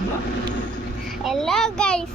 Hello guys.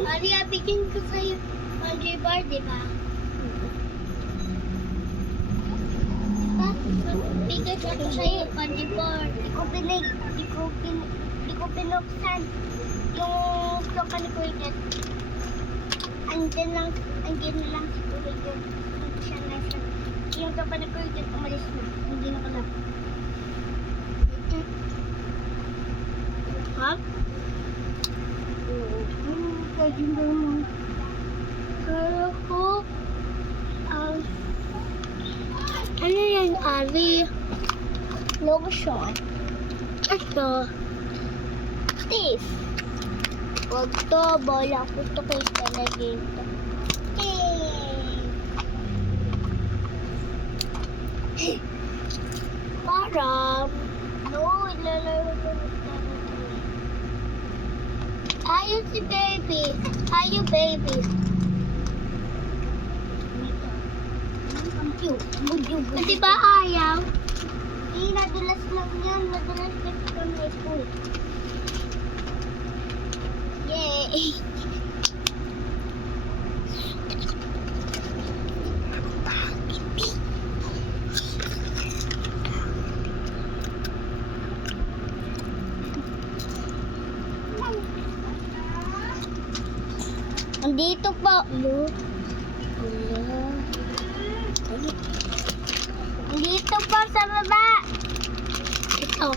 Maria, bigyan ko sa'yo 100 bar, di ba? Bigyan ko sa'yo 100 bar. Di ko pinuksan yung soka ni Kuya. Andyan na lang si Kuya. Hindi siya nasa. Yung soka ni Kuya, umalis na. Hindi na kalap. Ha? Kaya ko, ano yan, Ari? Lotion. Ito. This. Wag to, bola ko to kay talagay ito. Parang, no, ilalaro ko na. Ayaw si baby. Ayaw baby. Di ba ayaw? Nadulas lang yan. Nadulas dito sa may school. Yay! Andito pa. Dito pa sa baba. Ito.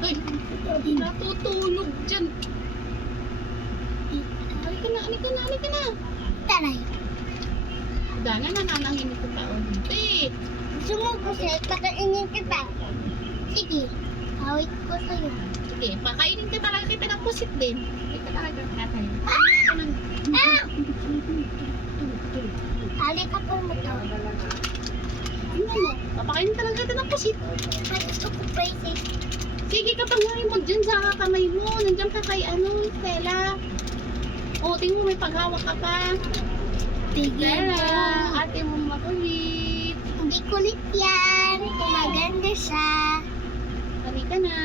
Ay, natutulog dyan. Halika na. Taray. Dana, nananahin ko pa ulit. Gusto mo kasi pakainin kita. Sige. Hawit ko sa'yo. Sige, pakainin ka talaga kita ng pusit din. Hindi ka talaga katay. Ah! Halika po mo to. Papakainin talaga kita ng pusit. Ay, gusto ko braces. Sige, kapag mo dyan sa kamay mo. Nandiyan ka kay Stella. O, tingnan mo, may paghawak ka pa. Bigyan mo. Ate mo makulit. Hindi kulit yan. Maganda siya. Halika na.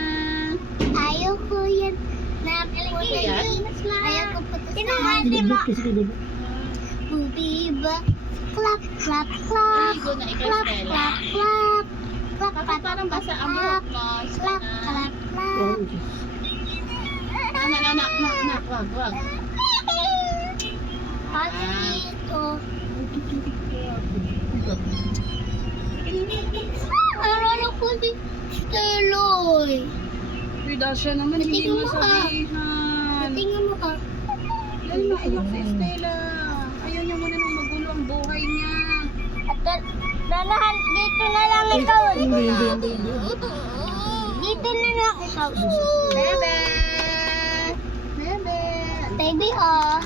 Ayaw ko yan. Napunta yan? Ayaw ko punta sa Bubiba. Clap, clap, clap. Ligo na ikaw, Clap, Stella. clap, clap. Clap, Bakit clap, parang basa ang clap. buhok mo? Clap, clap, clap. Anak, wag. Pati dito. Ano ko si Steloy? Uy, Dasha naman, hindi Tingnan mo ka. masabihan. Tingnan mo ka. Dahil naiyak si Estela. Ayaw niya muna nang magulo ang buhay niya. At danahan, dito na lang ikaw. Dito na lang ikaw. Bebe! Baby, oh.